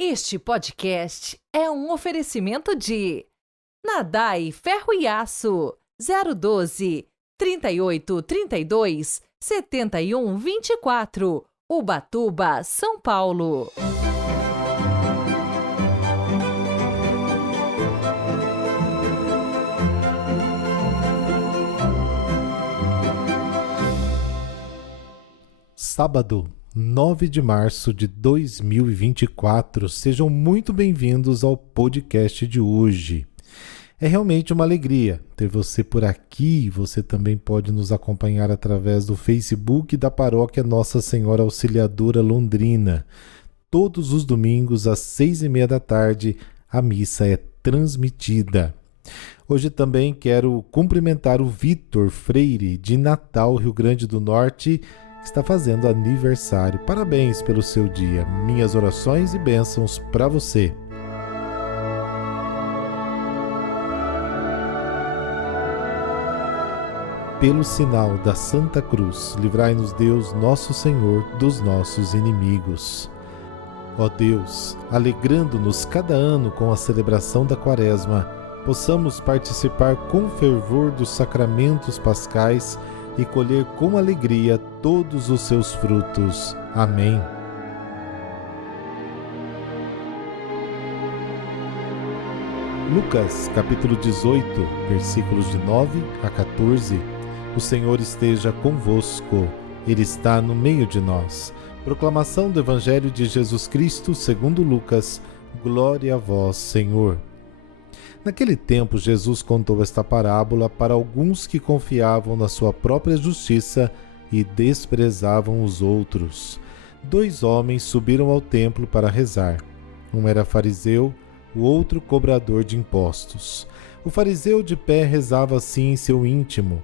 Este podcast é um oferecimento de Nadai Ferro e Aço 012 3832 7124, Ubatuba, São Paulo. Sábado, 9 de março de 2024. Sejam muito bem-vindos ao podcast de hoje. É realmente uma alegria ter você por aqui. Você também pode nos acompanhar através do Facebook da Paróquia Nossa Senhora Auxiliadora Londrina. Todos os domingos, às 6h30 da tarde, a missa é transmitida. Hoje também quero cumprimentar o Vitor Freire, de Natal, Rio Grande do Norte, que está fazendo aniversário. Parabéns pelo seu dia. Minhas orações e bênçãos para você. Pelo sinal da Santa Cruz, livrai-nos Deus, nosso Senhor, dos nossos inimigos. Ó Deus, alegrando-nos cada ano com a celebração da Quaresma, possamos participar com fervor dos sacramentos pascais e colher com alegria todos os seus frutos. Amém. Lucas, capítulo 18, versículos de 9 a 14. O Senhor esteja convosco, Ele está no meio de nós. Proclamação do Evangelho de Jesus Cristo segundo Lucas. Glória a vós, Senhor. Naquele tempo, Jesus contou esta parábola para alguns que confiavam na sua própria justiça e desprezavam os outros. 2 homens subiram ao templo para rezar. Um era fariseu, o outro cobrador de impostos. O fariseu de pé rezava assim em seu íntimo: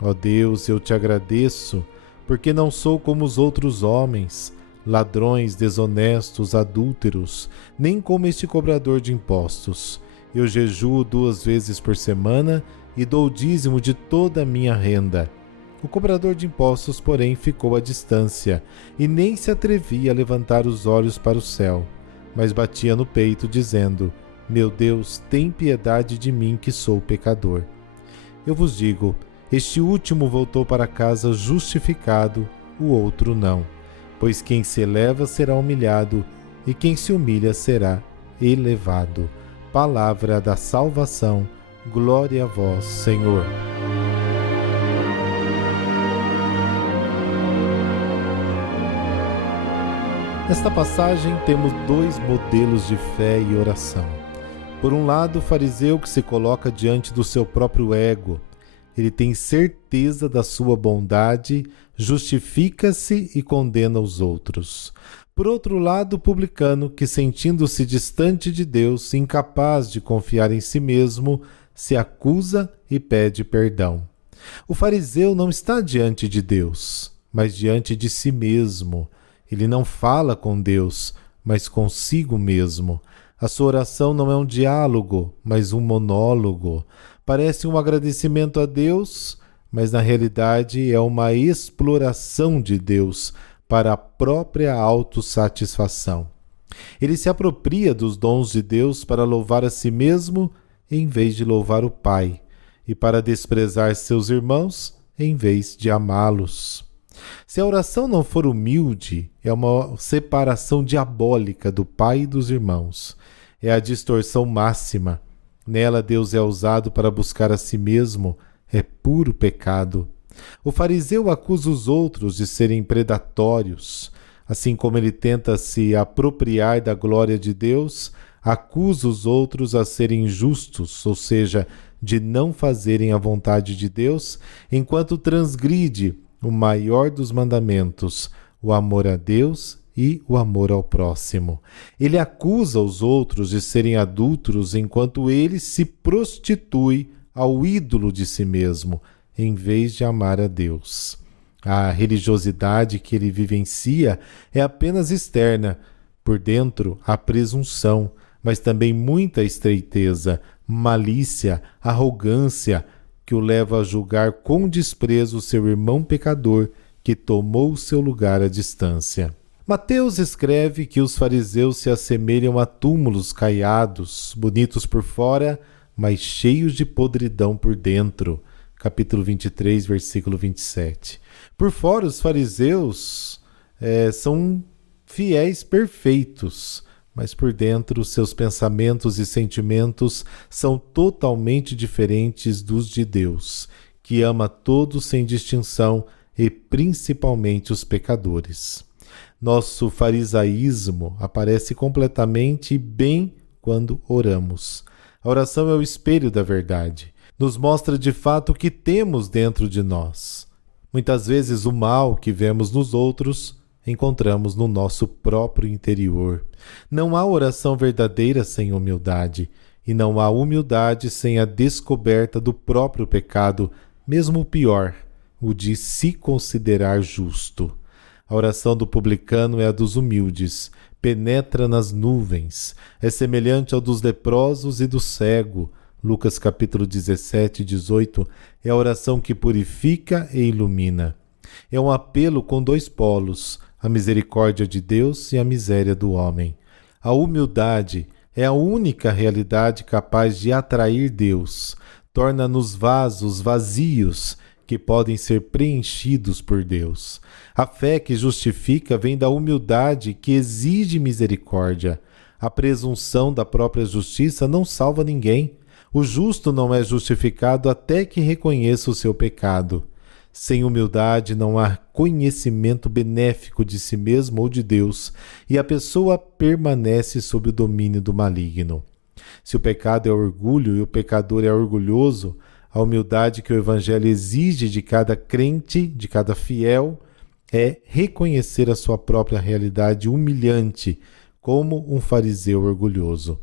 Ó Deus, eu te agradeço, porque não sou como os outros homens, ladrões, desonestos, adúlteros, nem como este cobrador de impostos. Eu jejuo 2 vezes por semana e dou o dízimo de toda a minha renda. O cobrador de impostos, porém, ficou à distância e nem se atrevia a levantar os olhos para o céu, mas batia no peito, dizendo: Meu Deus, tem piedade de mim, que sou pecador. Eu vos digo, este último voltou para casa justificado, o outro não. Pois quem se eleva será humilhado, e quem se humilha será elevado. Palavra da salvação, glória a vós, Senhor. Nesta passagem temos 2 modelos de fé e oração. Por um lado, o fariseu que se coloca diante do seu próprio ego. Ele tem certeza da sua bondade, justifica-se e condena os outros. Por outro lado, o publicano, que sentindo-se distante de Deus, incapaz de confiar em si mesmo, se acusa e pede perdão. O fariseu não está diante de Deus, mas diante de si mesmo. Ele não fala com Deus, mas consigo mesmo. A sua oração não é um diálogo, mas um monólogo. Parece um agradecimento a Deus, mas na realidade é uma exploração de Deus para a própria autossatisfação. Ele se apropria dos dons de Deus para louvar a si mesmo em vez de louvar o Pai, e para desprezar seus irmãos em vez de amá-los. Se a oração não for humilde, é uma separação diabólica do Pai e dos irmãos. É a distorção máxima. Nela Deus é usado para buscar a si mesmo, é puro pecado. O fariseu acusa os outros de serem predatórios. Assim como ele tenta se apropriar da glória de Deus, acusa os outros a serem injustos, ou seja, de não fazerem a vontade de Deus, enquanto transgride o maior dos mandamentos, o amor a Deus e o amor ao próximo. Ele acusa os outros de serem adúlteros, enquanto ele se prostitui ao ídolo de si mesmo, em vez de amar a Deus. A religiosidade que ele vivencia é apenas externa. Por dentro, há presunção, mas também muita estreiteza, malícia, arrogância, que o leva a julgar com desprezo seu irmão pecador que tomou seu lugar à distância. Mateus escreve que os fariseus se assemelham a túmulos caiados, bonitos por fora, mas cheios de podridão por dentro. Capítulo 23, versículo 27. Por fora, os fariseus são fiéis perfeitos, mas por dentro, seus pensamentos e sentimentos são totalmente diferentes dos de Deus, que ama todos sem distinção e principalmente os pecadores. Nosso farisaísmo aparece completamente bem quando oramos. A oração é o espelho da verdade. Nos mostra de fato o que temos dentro de nós. Muitas vezes o mal que vemos nos outros encontramos no nosso próprio interior. Não há oração verdadeira sem humildade, e não há humildade sem a descoberta do próprio pecado, mesmo o pior, o de se considerar justo. A oração do publicano é a dos humildes, penetra nas nuvens, é semelhante ao dos leprosos e do cego. Lucas capítulo 17 e 18 é a oração que purifica e ilumina. É um apelo com dois polos, a misericórdia de Deus e a miséria do homem. A humildade é a única realidade capaz de atrair Deus, torna-nos vasos vazios que podem ser preenchidos por Deus. A fé que justifica vem da humildade que exige misericórdia. A presunção da própria justiça não salva ninguém. O justo não é justificado até que reconheça o seu pecado. Sem humildade não há conhecimento benéfico de si mesmo ou de Deus, e a pessoa permanece sob o domínio do maligno. Se o pecado é orgulho e o pecador é orgulhoso, a humildade que o Evangelho exige de cada crente, de cada fiel, é reconhecer a sua própria realidade humilhante, como um fariseu orgulhoso.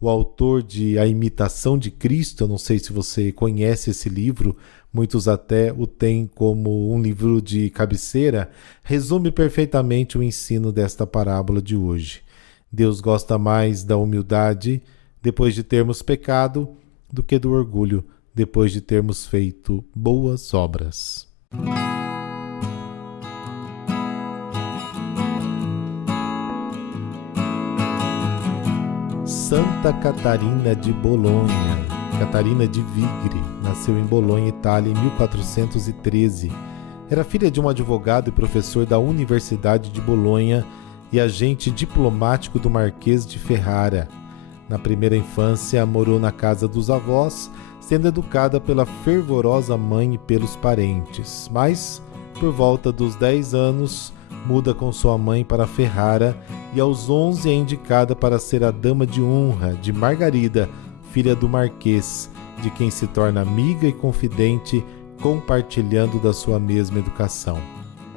O autor de A Imitação de Cristo, eu não sei se você conhece esse livro, muitos até o têm como um livro de cabeceira, resume perfeitamente o ensino desta parábola de hoje. Deus gosta mais da humildade depois de termos pecado do que do orgulho depois de termos feito boas obras. Santa Catarina de Bolonha, Catarina de Vigre, nasceu em Bolonha, Itália, em 1413. Era filha de um advogado e professor da Universidade de Bolonha e agente diplomático do Marquês de Ferrara. Na primeira infância, morou na casa dos avós, sendo educada pela fervorosa mãe e pelos parentes. Mas, por volta dos 10 anos, muda com sua mãe para Ferrara e aos 11 é indicada para ser a dama de honra de Margarida, filha do Marquês, de quem se torna amiga e confidente, compartilhando da sua mesma educação.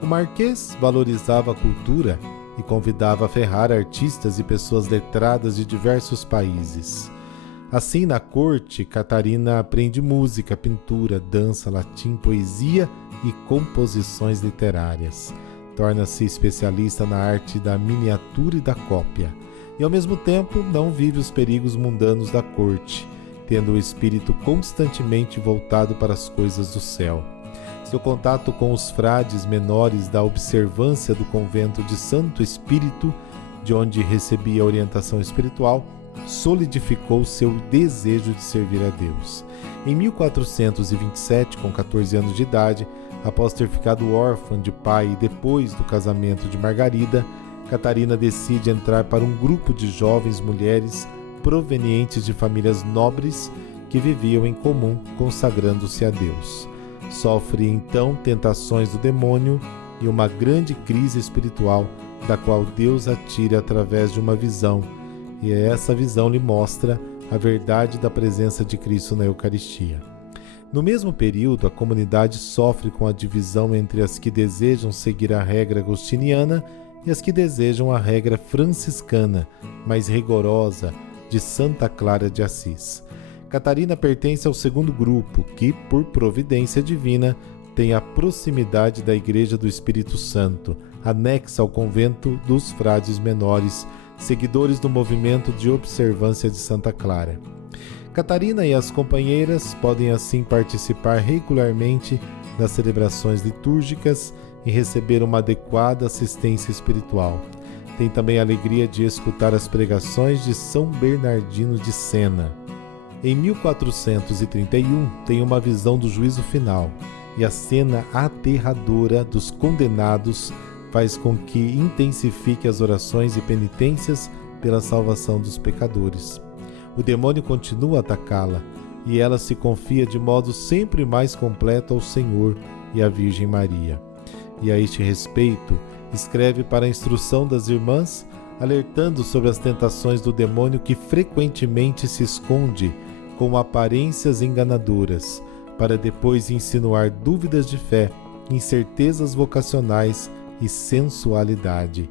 O Marquês valorizava a cultura e convidava a Ferrara artistas e pessoas letradas de diversos países. Assim, na corte, Catarina aprende música, pintura, dança, latim, poesia e composições literárias. Torna-se especialista na arte da miniatura e da cópia. E, ao mesmo tempo, não vive os perigos mundanos da corte, tendo o espírito constantemente voltado para as coisas do céu. Seu contato com os frades menores da observância do convento de Santo Espírito, de onde recebia orientação espiritual, solidificou seu desejo de servir a Deus. Em 1427, com 14 anos de idade, após ter ficado órfã de pai e depois do casamento de Margarida, Catarina decide entrar para um grupo de jovens mulheres provenientes de famílias nobres que viviam em comum, consagrando-se a Deus. Sofre então tentações do demônio e uma grande crise espiritual, da qual Deus a tira através de uma visão, e essa visão lhe mostra a verdade da presença de Cristo na Eucaristia. No mesmo período, a comunidade sofre com a divisão entre as que desejam seguir a regra agostiniana e as que desejam a regra franciscana, mais rigorosa, de Santa Clara de Assis. Catarina pertence ao segundo grupo, que, por providência divina, tem a proximidade da Igreja do Espírito Santo, anexa ao convento dos frades menores, seguidores do movimento de observância de Santa Clara. Catarina e as companheiras podem assim participar regularmente das celebrações litúrgicas e receber uma adequada assistência espiritual. Tem também a alegria de escutar as pregações de São Bernardino de Sena. Em 1431, tem uma visão do juízo final, e a cena aterradora dos condenados faz com que intensifique as orações e penitências pela salvação dos pecadores. O demônio continua a atacá-la, e ela se confia de modo sempre mais completo ao Senhor e à Virgem Maria. E a este respeito, escreve para a instrução das irmãs, alertando sobre as tentações do demônio que frequentemente se esconde com aparências enganadoras, para depois insinuar dúvidas de fé, incertezas vocacionais e sensualidade.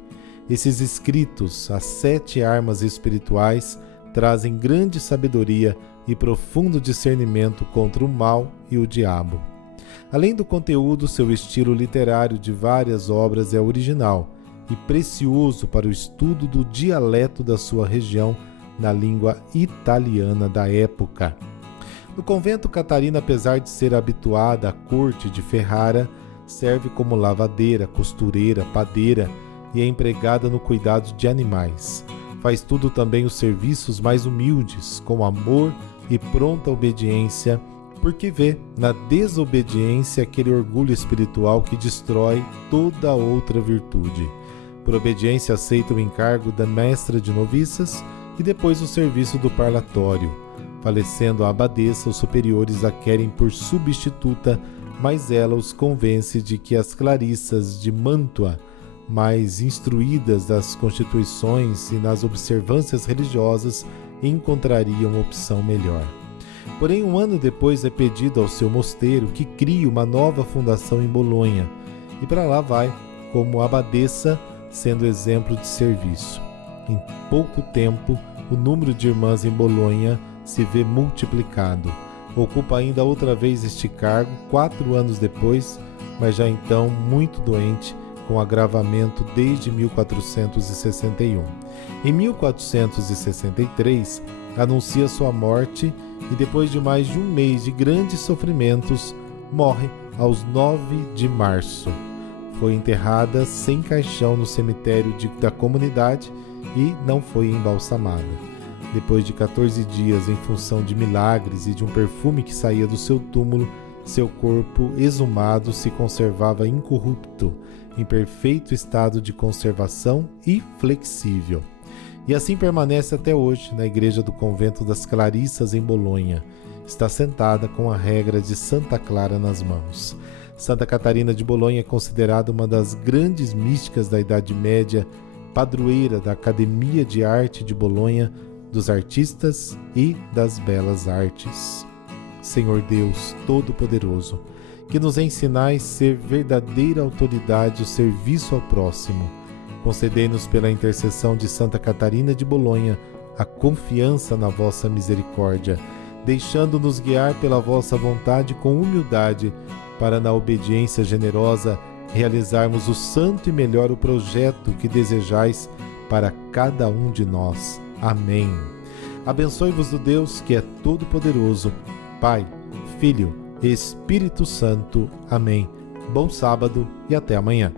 Esses escritos, as 7 armas espirituais, trazem grande sabedoria e profundo discernimento contra o mal e o diabo. Além do conteúdo, seu estilo literário de várias obras é original e precioso para o estudo do dialeto da sua região na língua italiana da época. No convento, Catarina, apesar de ser habituada à corte de Ferrara, serve como lavadeira, costureira, padeira e é empregada no cuidado de animais. Faz tudo também os serviços mais humildes, com amor e pronta obediência, porque vê na desobediência aquele orgulho espiritual que destrói toda outra virtude. Por obediência aceita o encargo da mestra de noviças e depois o serviço do parlatório. Falecendo a abadesa, os superiores a querem por substituta, mas ela os convence de que as clarissas de Mantua, mais instruídas das constituições e nas observâncias religiosas, encontrariam opção melhor. Porém, 1 ano depois é pedido ao seu mosteiro que crie uma nova fundação em Bolonha, e para lá vai, como abadesa, sendo exemplo de serviço. Em pouco tempo, o número de irmãs em Bolonha se vê multiplicado. Ocupa ainda outra vez este cargo, 4 anos depois, mas já então muito doente, com agravamento desde 1461. Em 1463, anuncia sua morte e depois de mais de um mês de grandes sofrimentos, morre aos 9 de março. Foi enterrada sem caixão no cemitério da comunidade e não foi embalsamada. Depois de 14 dias, em função de milagres e de um perfume que saía do seu túmulo, seu corpo exumado se conservava incorrupto, em perfeito estado de conservação e flexível. E assim permanece até hoje na igreja do convento das Clarissas em Bolonha. Está sentada com a regra de Santa Clara nas mãos. Santa Catarina de Bolonha é considerada uma das grandes místicas da Idade Média, padroeira da Academia de Arte de Bolonha, dos artistas e das belas artes. Senhor Deus Todo-Poderoso, que nos ensinais ser verdadeira autoridade o serviço ao próximo, concedei-nos pela intercessão de Santa Catarina de Bolonha a confiança na vossa misericórdia, deixando-nos guiar pela vossa vontade com humildade, para na obediência generosa realizarmos o santo e melhor o projeto que desejais para cada um de nós. Amém. Abençoe-vos o Deus que é todo-poderoso, Pai, Filho e Espírito Santo. Amém. Bom sábado e até amanhã.